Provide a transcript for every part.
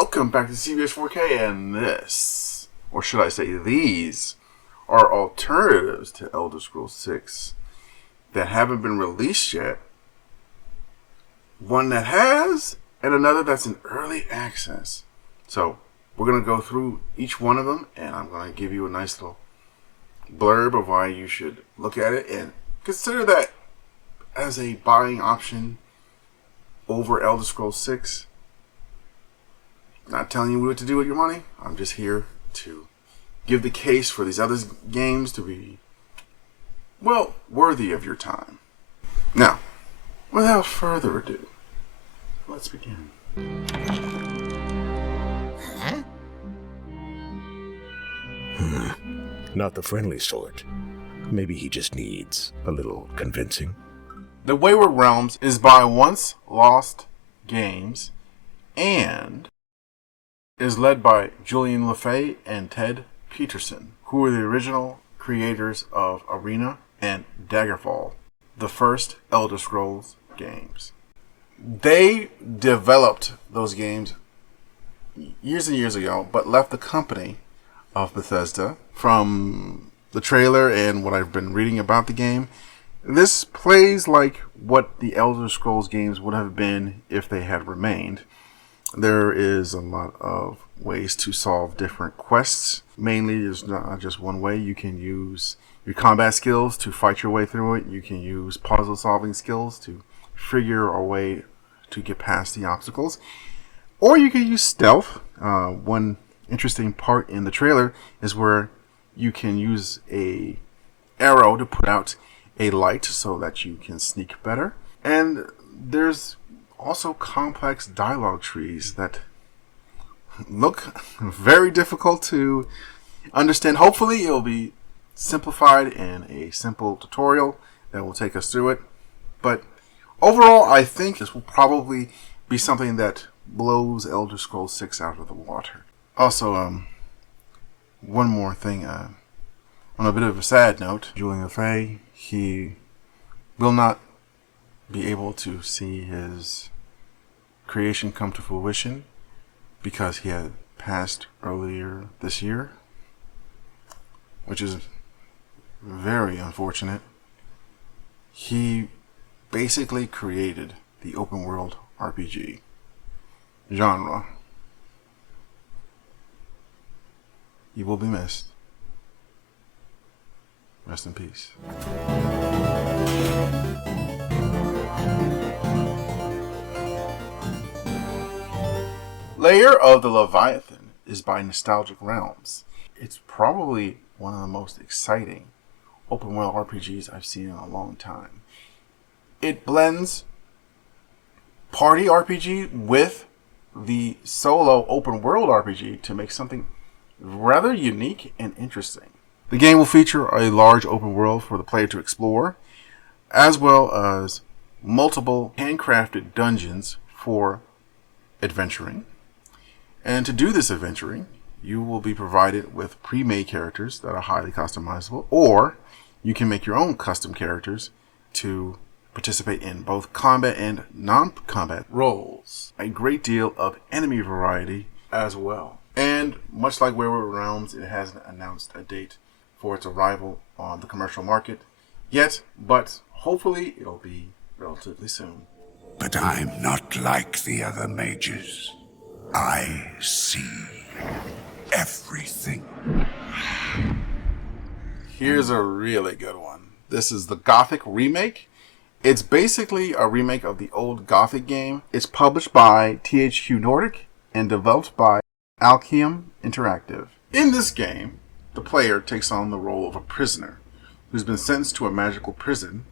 Welcome back to CBS 4K, and this, or should I say these, are alternatives to Elder Scrolls 6 that haven't been released yet. One that has, and another that's in early access. So, we're going to go through each one of them, and I'm going to give you a nice little blurb of why you should look at it and consider that as a buying option over Elder Scrolls 6. Not telling you what to do with your money. I'm just here to give the case for these other games to be, well, worthy of your time. Now, without further ado, let's begin. Huh? Not the friendly sort. Maybe he just needs a little convincing. The Wayweard Realms is by Once Lost Games and is led by Julian LeFay and Ted Peterson, who were the original creators of Arena and Daggerfall, the first Elder Scrolls games. They developed those games years and years ago, but left the company of Bethesda. From the trailer and what I've been reading about the game, this plays like what the Elder Scrolls games would have been if they had remained. There is a lot of ways to solve different quests. Mainly, there's not just one way. You can use your combat skills to fight your way through it. You can use puzzle solving skills to figure a way to get past the obstacles. Or you can use stealth. One interesting part in the trailer is where you can use a arrow to put out a light so that you can sneak better. And there's also complex dialogue trees that look very difficult to understand. Hopefully it'll be simplified in a simple tutorial that will take us through it. But overall, I think this will probably be something that blows Elder Scrolls 6 out of the water. Also, one more thing, on a bit of a sad note, Julian LeFay, he will not be able to see his creation come to fruition because he had passed earlier this year, which is very unfortunate. He basically created the open world RPG genre. He will be missed. Rest in peace. Lair of the Leviathan is by Nostalgic Realms. It's probably one of the most exciting open world RPGs I've seen in a long time. It blends party RPG with the solo open world RPG to make something rather unique and interesting. The game will feature a large open world for the player to explore, as well as multiple handcrafted dungeons for adventuring. And to do this adventuring, you will be provided with pre-made characters that are highly customizable, or you can make your own custom characters to participate in both combat and non-combat roles. A great deal of enemy variety as well. And much like Wayweard Realms, it hasn't announced a date for its arrival on the commercial market yet, but hopefully it'll be relatively soon. But I'm not like the other mages. I see everything. Here's a really good one. This is the Gothic Remake. It's basically a remake of the old Gothic game. It's published by THQ Nordic and developed by Alchemy Interactive. In this game, the player takes on the role of a prisoner who's been sentenced to a magical prison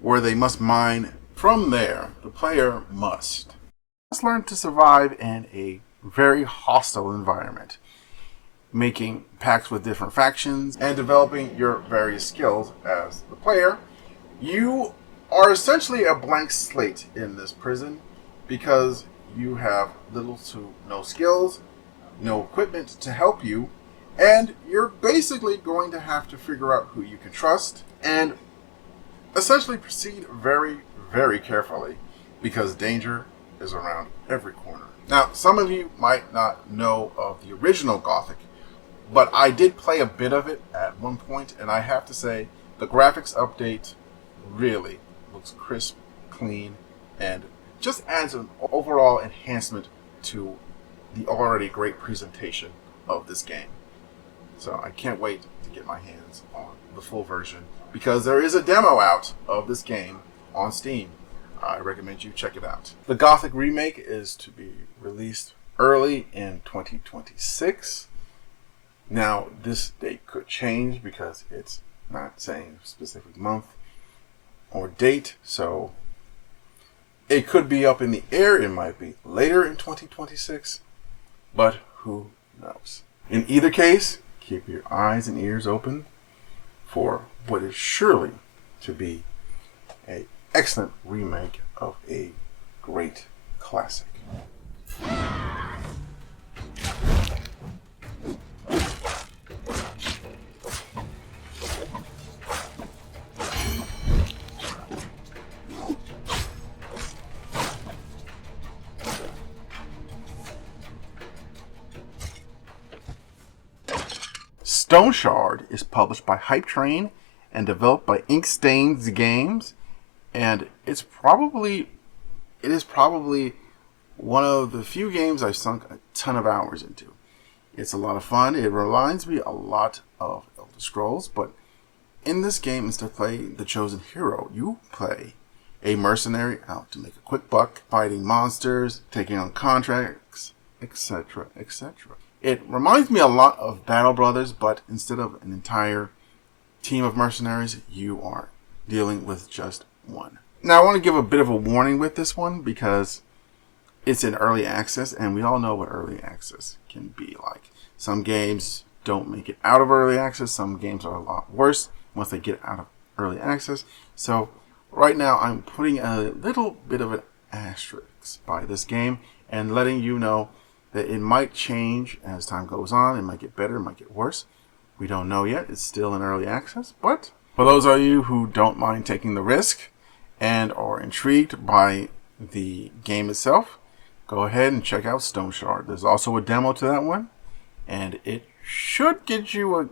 where they must mine. From there, the player must learn to survive in a very hostile environment, making pacts with different factions and developing your various skills as the player. You are essentially a blank slate in this prison because you have little to no skills, no equipment to help you, and you're basically going to have to figure out who you can trust and essentially proceed very, very carefully because danger is around every corner. Now, some of you might not know of the original Gothic, but I did play a bit of it at one point, and I have to say, the graphics update really looks crisp, clean, and just adds an overall enhancement to the already great presentation of this game. So I can't wait to get my hands on the full version, because there is a demo out of this game on Steam. I recommend you check it out. The Gothic remake is to be released early in 2026. Now, this date could change because it's not saying a specific month or date, so it could be up in the air. It might be later in 2026, but who knows? In either case, keep your eyes and ears open for what is surely to be an excellent remake of a great classic. Stoneshard is published by Hype Train and developed by Inkstains Games, and it is probably one of the few games I've sunk a ton of hours into. It's a lot of fun. It reminds me a lot of Elder Scrolls, but in this game, instead of playing the chosen hero, you play a mercenary out to make a quick buck, fighting monsters, taking on contracts, etc., etc. It reminds me a lot of Battle Brothers, but instead of an entire team of mercenaries, you are dealing with just one. Now, I want to give a bit of a warning with this one because it's in early access, and we all know what early access can be like. Some games don't make it out of early access. Some games are a lot worse once they get out of early access. So right now, I'm putting a little bit of an asterisk by this game and letting you know that it might change as time goes on. It might get better, it might get worse. We don't know yet. It's still in early access. But for those of you who don't mind taking the risk and are intrigued by the game itself, go ahead and check out Stoneshard. There's also a demo to that one, and it should get you a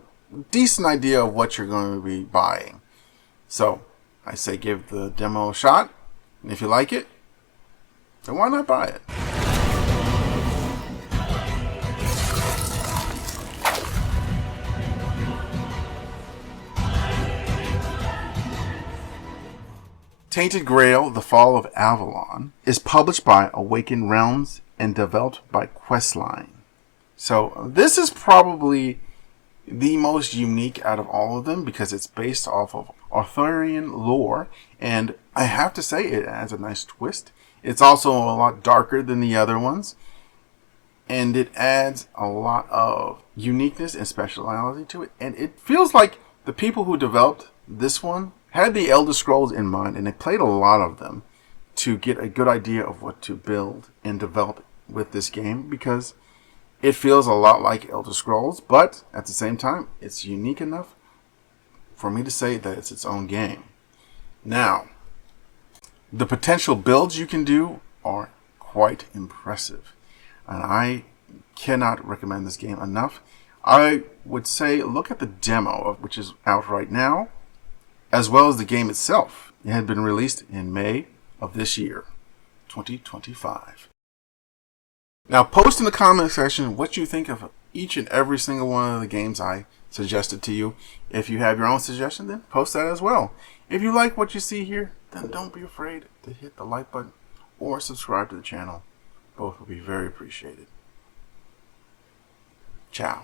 decent idea of what you're going to be buying. So I say give the demo a shot, and if you like it, then why not buy it? Tainted Grail, The Fall of Avalon, is published by Wayweard Realms and developed by Questline. So this is probably the most unique out of all of them because it's based off of Arthurian lore, and I have to say it adds a nice twist. It's also a lot darker than the other ones, and it adds a lot of uniqueness and speciality to it, and it feels like the people who developed this one had the Elder Scrolls in mind, and they played a lot of them to get a good idea of what to build and develop with this game, because it feels a lot like Elder Scrolls, but at the same time, it's unique enough for me to say that it's its own game. Now, the potential builds you can do are quite impressive, and I cannot recommend this game enough. I would say look at the demo, which is out right now, as well as the game itself. It had been released in May of this year, 2025. Now, post in the comment section what you think of each and every single one of the games I suggested to you. If you have your own suggestion, then post that as well. If you like what you see here, then don't be afraid to hit the like button or subscribe to the channel. Both will be very appreciated. Ciao.